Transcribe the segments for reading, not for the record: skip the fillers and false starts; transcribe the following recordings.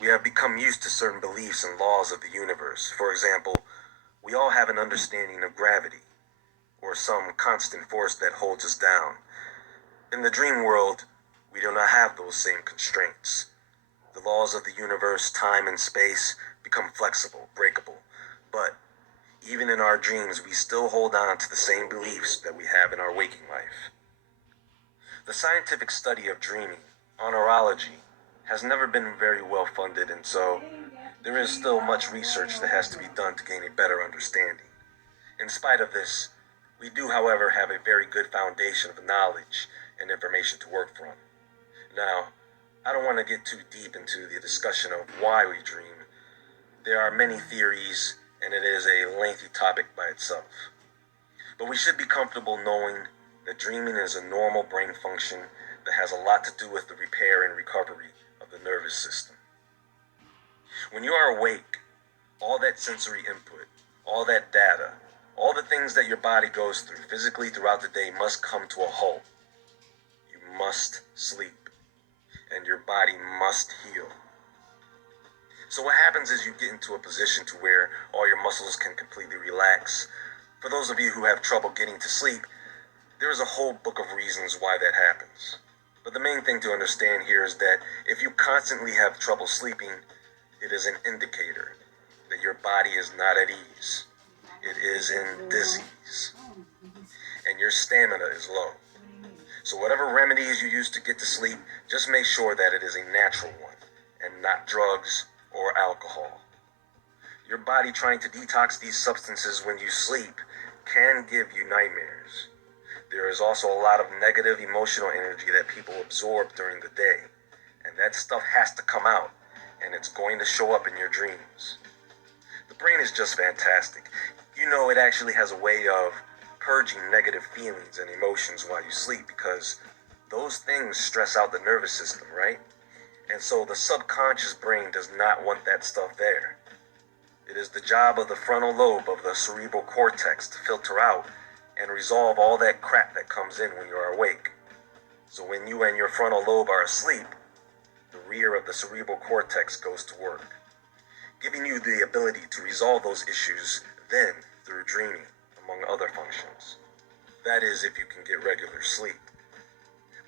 We have become used to certain beliefs and laws of the universe. For example, we all have an understanding of gravity, or some constant force that holds us down. In the dream world, we do not have those same constraints. The laws of the universe, time and space, become flexible, breakable. But even in our dreams, we still hold on to the same beliefs that we have in our waking life. The scientific study of dreaming, oneirology, has never been very well funded, and so there is still much research that has to be done to gain a better understanding. In spite of this, we do, however, have a very good foundation of knowledge and information to work from. Now, I don't want to get too deep into the discussion of why we dream. There are many theories, and it is a lengthy topic by itself. But we should be comfortable knowing that dreaming is a normal brain function that has a lot to do with the repair and recovery of the nervous system. When you are awake, all that sensory input, all that data, all the things that your body goes through physically throughout the day must come to a halt. You must sleep, and your body must heal. So what happens is you get into a position to where all your muscles can completely relax. For those of you who have trouble getting to sleep, there is a whole book of reasons why that happens. But the main thing to understand here is that if you constantly have trouble sleeping, it is an indicator that your body is not at ease. It is in disease, and your stamina is low. So whatever remedies you use to get to sleep, just make sure that it is a natural one and not drugs or alcohol. Your body trying to detox these substances when you sleep can give you nightmares. There is also a lot of negative emotional energy that people absorb during the day, and that stuff has to come out, and it's going to show up in your dreams. The brain is just fantastic. You know, it actually has a way of purging negative feelings and emotions while you sleep, because those things stress out the nervous system, right? And so the subconscious brain does not want that stuff there. It is the job of the frontal lobe of the cerebral cortex to filter out and resolve all that crap that comes in when you are awake. So when you and your frontal lobe are asleep, the rear of the cerebral cortex goes to work, giving you the ability to resolve those issues then through dreaming, among other functions. That is, if you can get regular sleep.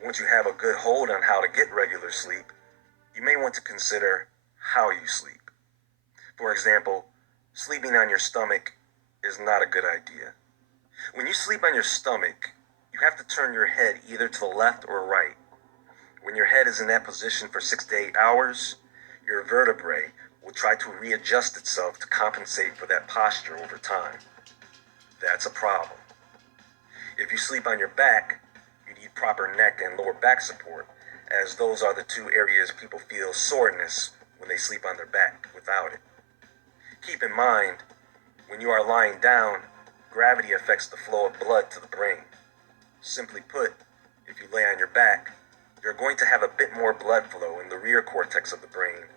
Once you have a good hold on how to get regular sleep, you may want to consider how you sleep. For example, sleeping on your stomach is not a good idea. When you sleep on your stomach, you have to turn your head either to the left or right. When your head is in that position for 6 to 8 hours, your vertebrae will try to readjust itself to compensate for that posture over time. That's a problem. If you sleep on your back, you need proper neck and lower back support, as those are the two areas people feel soreness when they sleep on their back without it. Keep in mind, when you are lying down, gravity affects the flow of blood to the brain. Simply put, if you lay on your back, you're going to have a bit more blood flow in the rear cortex of the brain,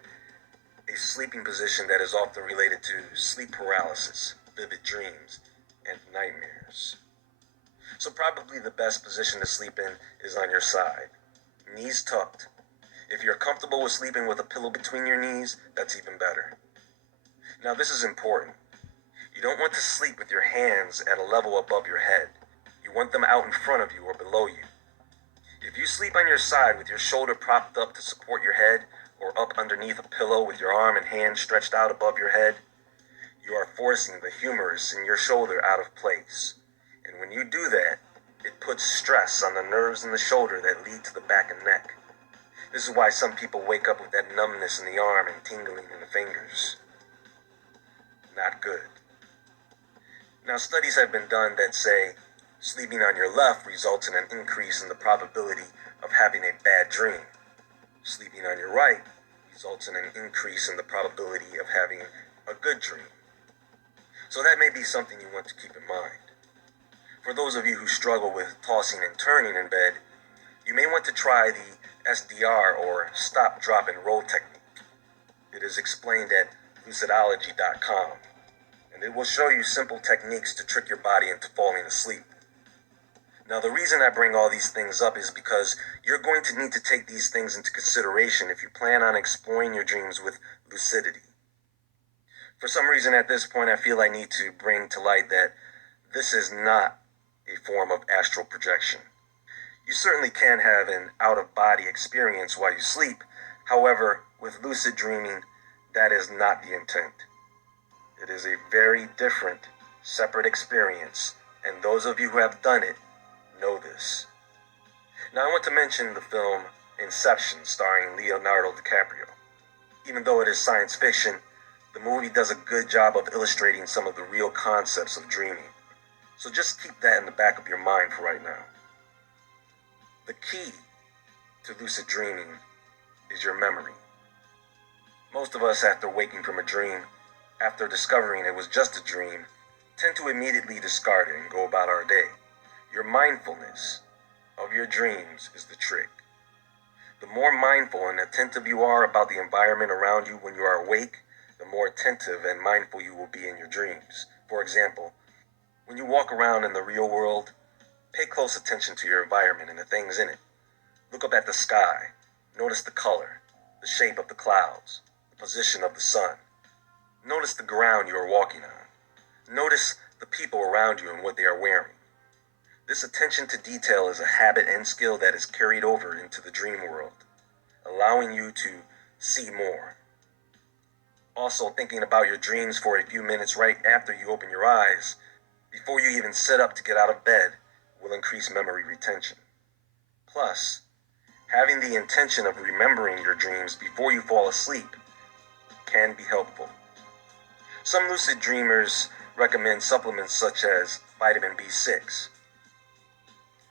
a sleeping position that is often related to sleep paralysis, vivid dreams, and nightmares. So probably the best position to sleep in is on your side, knees tucked. If you're comfortable with sleeping with a pillow between your knees, that's even better. Now this is important. You don't want to sleep with your hands at a level above your head. You want them out in front of you or below you. If you sleep on your side with your shoulder propped up to support your head, or up underneath a pillow with your arm and hand stretched out above your head, you are forcing the humerus in your shoulder out of place. And when you do that, it puts stress on the nerves in the shoulder that lead to the back and neck. This is why some people wake up with that numbness in the arm and tingling in the fingers. Not good. Now, studies have been done that say sleeping on your left results in an increase in the probability of having a bad dream. Sleeping on your right results in an increase in the probability of having a good dream. So that may be something you want to keep in mind. For those of you who struggle with tossing and turning in bed, you may want to try the SDR or stop, drop, and roll technique. It is explained at lucidology.com, and it will show you simple techniques to trick your body into falling asleep. Now, the reason I bring all these things up is because you're going to need to take these things into consideration if you plan on exploring your dreams with lucidity. For some reason, at this point, I feel I need to bring to light that this is not a form of astral projection. You certainly can have an out-of-body experience while you sleep. However, with lucid dreaming, that is not the intent. It is a very different, separate experience, and those of you who have done it know this. Now, I want to mention the film Inception, starring Leonardo DiCaprio. Even though it is science fiction, the movie does a good job of illustrating some of the real concepts of dreaming. So just keep that in the back of your mind for right now. The key to lucid dreaming is your memory. Most of us, after waking from a dream, after discovering it was just a dream, tend to immediately discard it and go about our day. Your mindfulness of your dreams is the trick. The more mindful and attentive you are about the environment around you when you are awake, the more attentive and mindful you will be in your dreams. For example, when you walk around in the real world, pay close attention to your environment and the things in it. Look up at the sky. Notice the color, the shape of the clouds, the position of the sun. Notice the ground you are walking on. Notice the people around you and what they are wearing. This attention to detail is a habit and skill that is carried over into the dream world, allowing you to see more. Also, thinking about your dreams for a few minutes right after you open your eyes, before you even sit up to get out of bed, will increase memory retention. Plus, having the intention of remembering your dreams before you fall asleep can be helpful. Some lucid dreamers recommend supplements such as vitamin B6.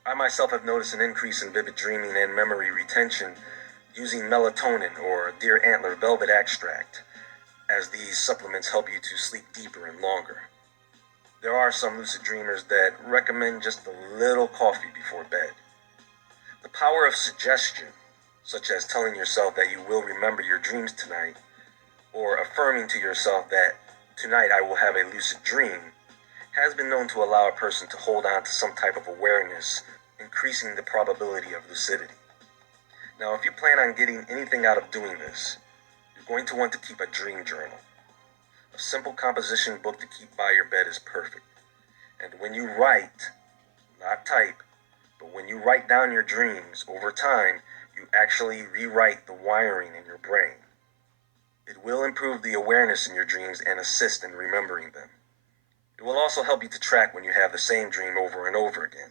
I myself have noticed an increase in vivid dreaming and memory retention using melatonin or deer antler velvet extract, as these supplements help you to sleep deeper and longer. There are some lucid dreamers that recommend just a little coffee before bed. The power of suggestion, such as telling yourself that you will remember your dreams tonight, or affirming to yourself that tonight I will have a lucid dream, has been known to allow a person to hold on to some type of awareness, increasing the probability of lucidity. Now, if you plan on getting anything out of doing this, you're going to want to keep a dream journal. A simple composition book to keep by your bed is perfect. And when you write, not type, but when you write down your dreams, over time, you actually rewrite the wiring in your brain. It will improve the awareness in your dreams and assist in remembering them. It will also help you to track when you have the same dream over and over again.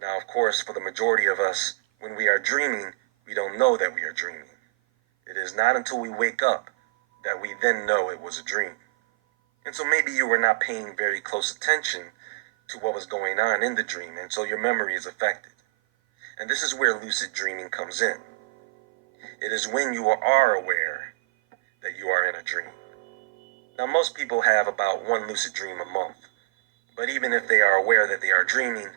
Now, of course, for the majority of us, when we are dreaming, we don't know that we are dreaming. It is not until we wake up that we then know it was a dream. And so maybe you were not paying very close attention to what was going on in the dream, and so your memory is affected. And this is where lucid dreaming comes in. It is when you are aware that you are in a dream. Now, most people have about one lucid dream a month, but even if they are aware that they are dreaming,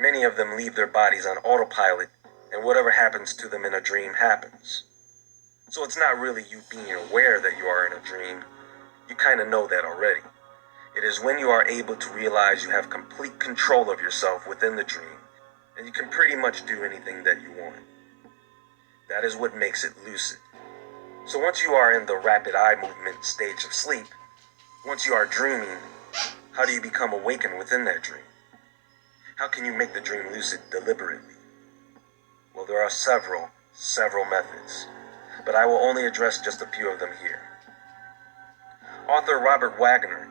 many of them leave their bodies on autopilot, and whatever happens to them in a dream happens. So it's not really you being aware that you are in a dream. You kind of know that already. It is when you are able to realize you have complete control of yourself within the dream, and you can pretty much do anything that you want. That is what makes it lucid. So once you are in the rapid eye movement stage of sleep, once you are dreaming, how do you become awakened within that dream? How can you make the dream lucid deliberately? Well, there are several methods, but I will only address just a few of them here. Author Robert Wagner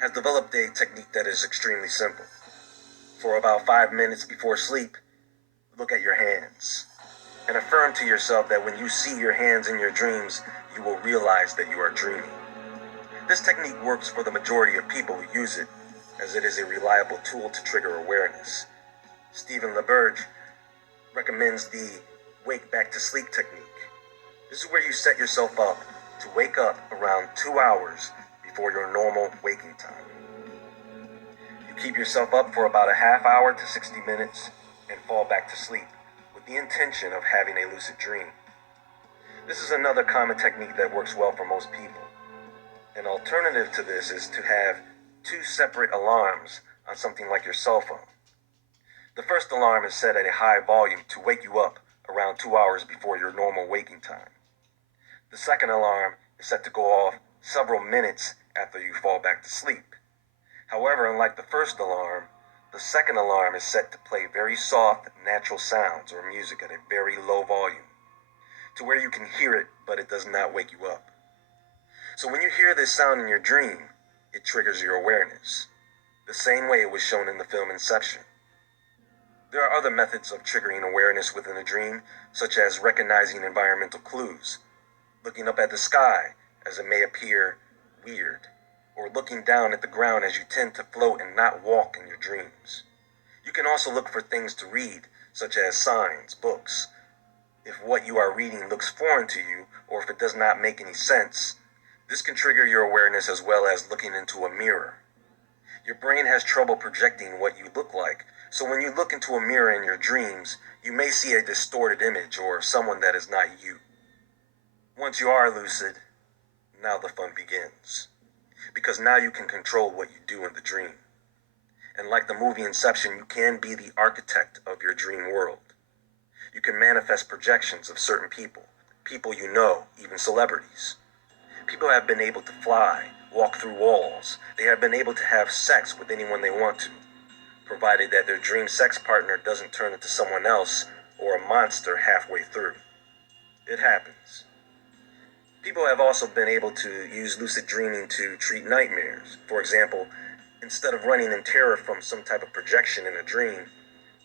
has developed a technique that is extremely simple. For about 5 minutes before sleep, look at your hands and affirm to yourself that when you see your hands in your dreams, you will realize that you are dreaming. This technique works for the majority of people who use it, as it is a reliable tool to trigger awareness. Stephen LaBerge recommends the wake back to sleep technique. This is where you set yourself up to wake up around 2 hours before your normal waking time. You keep yourself up for about a half hour to 60 minutes and fall back to sleep with the intention of having a lucid dream. This is another common technique that works well for most people. An alternative to this is to have 2 separate alarms on something like your cell phone. The first alarm is set at a high volume to wake you up around 2 hours before your normal waking time. The second alarm is set to go off several minutes after you fall back to sleep. However, unlike the first alarm, the second alarm is set to play very soft, natural sounds or music at a very low volume, to where you can hear it, but it does not wake you up. So when you hear this sound in your dream, it triggers your awareness, the same way it was shown in the film Inception. There are other methods of triggering awareness within a dream, such as recognizing environmental clues, looking up at the sky as it may appear weird, or looking down at the ground as you tend to float and not walk in your dreams. You can also look for things to read, such as signs, books. If what you are reading looks foreign to you, or if it does not make any sense, this can trigger your awareness as well as looking into a mirror. Your brain has trouble projecting what you look like, so when you look into a mirror in your dreams, you may see a distorted image or someone that is not you. Once you are lucid, now the fun begins. Because now you can control what you do in the dream. And like the movie Inception, you can be the architect of your dream world. You can manifest projections of certain people, people you know, even celebrities. People have been able to fly, walk through walls. They have been able to have sex with anyone they want to, provided that their dream sex partner doesn't turn into someone else or a monster halfway through. It happens. People have also been able to use lucid dreaming to treat nightmares. For example, instead of running in terror from some type of projection in a dream,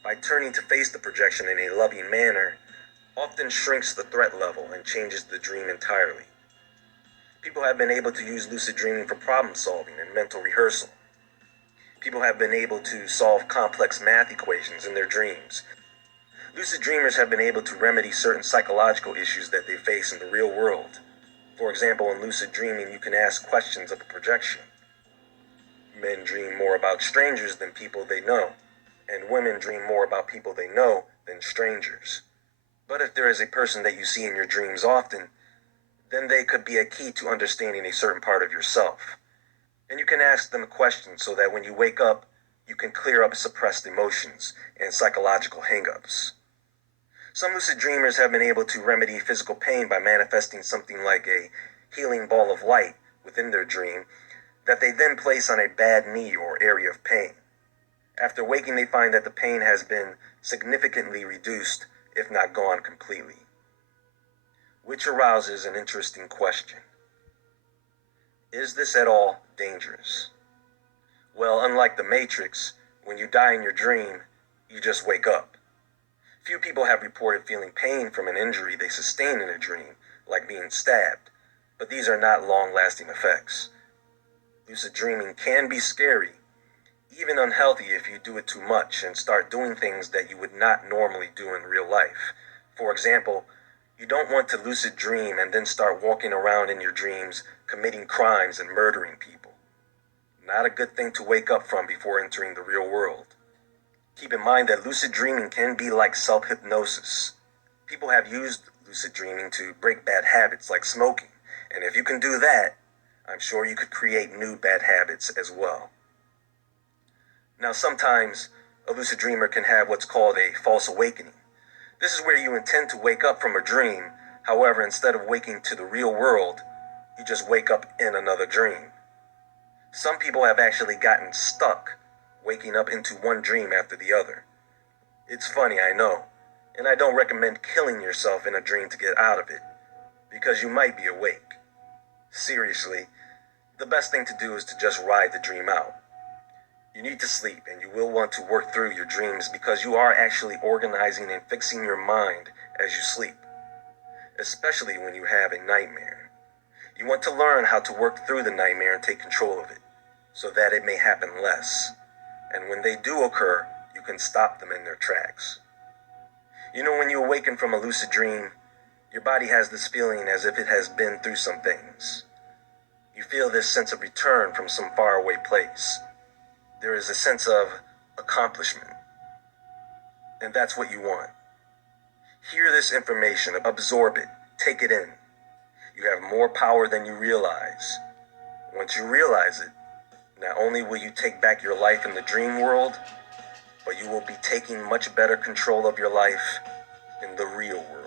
by turning to face the projection in a loving manner, often shrinks the threat level and changes the dream entirely. People have been able to use lucid dreaming for problem solving and mental rehearsal. People have been able to solve complex math equations in their dreams. Lucid dreamers have been able to remedy certain psychological issues that they face in the real world. For example, in lucid dreaming, you can ask questions of a projection. Men dream more about strangers than people they know, and women dream more about people they know than strangers. But if there is a person that you see in your dreams often, then they could be a key to understanding a certain part of yourself. And you can ask them a question so that when you wake up, you can clear up suppressed emotions and psychological hang-ups. Some lucid dreamers have been able to remedy physical pain by manifesting something like a healing ball of light within their dream that they then place on a bad knee or area of pain. After waking, they find that the pain has been significantly reduced, if not gone completely. Which arouses an interesting question. Is this at all dangerous? Well, unlike the Matrix, when you die in your dream, you just wake up. Few people have reported feeling pain from an injury they sustained in a dream, like being stabbed, but these are not long-lasting effects. Lucid dreaming can be scary, even unhealthy if you do it too much and start doing things that you would not normally do in real life. For example, you don't want to lucid dream and then start walking around in your dreams committing crimes and murdering people. Not a good thing to wake up from before entering the real world. Keep in mind that lucid dreaming can be like self-hypnosis. People have used lucid dreaming to break bad habits like smoking, and if you can do that, I'm sure you could create new bad habits as well. Now, sometimes a lucid dreamer can have what's called a false awakening. This is where you intend to wake up from a dream. However, instead of waking to the real world, you just wake up in another dream. Some people have actually gotten stuck, waking up into one dream after the other. It's funny, I know, and I don't recommend killing yourself in a dream to get out of it, because you might be awake. Seriously, the best thing to do is to just ride the dream out. You need to sleep, and you will want to work through your dreams because you are actually organizing and fixing your mind as you sleep, especially when you have a nightmare. You want to learn how to work through the nightmare and take control of it, so that it may happen less. And when they do occur, you can stop them in their tracks. You know, when you awaken from a lucid dream, your body has this feeling as if it has been through some things. You feel this sense of return from some faraway place. There is a sense of accomplishment. And that's what you want. Hear this information, absorb it, take it in. You have more power than you realize. Once you realize it, not only will you take back your life in the dream world, but you will be taking much better control of your life in the real world.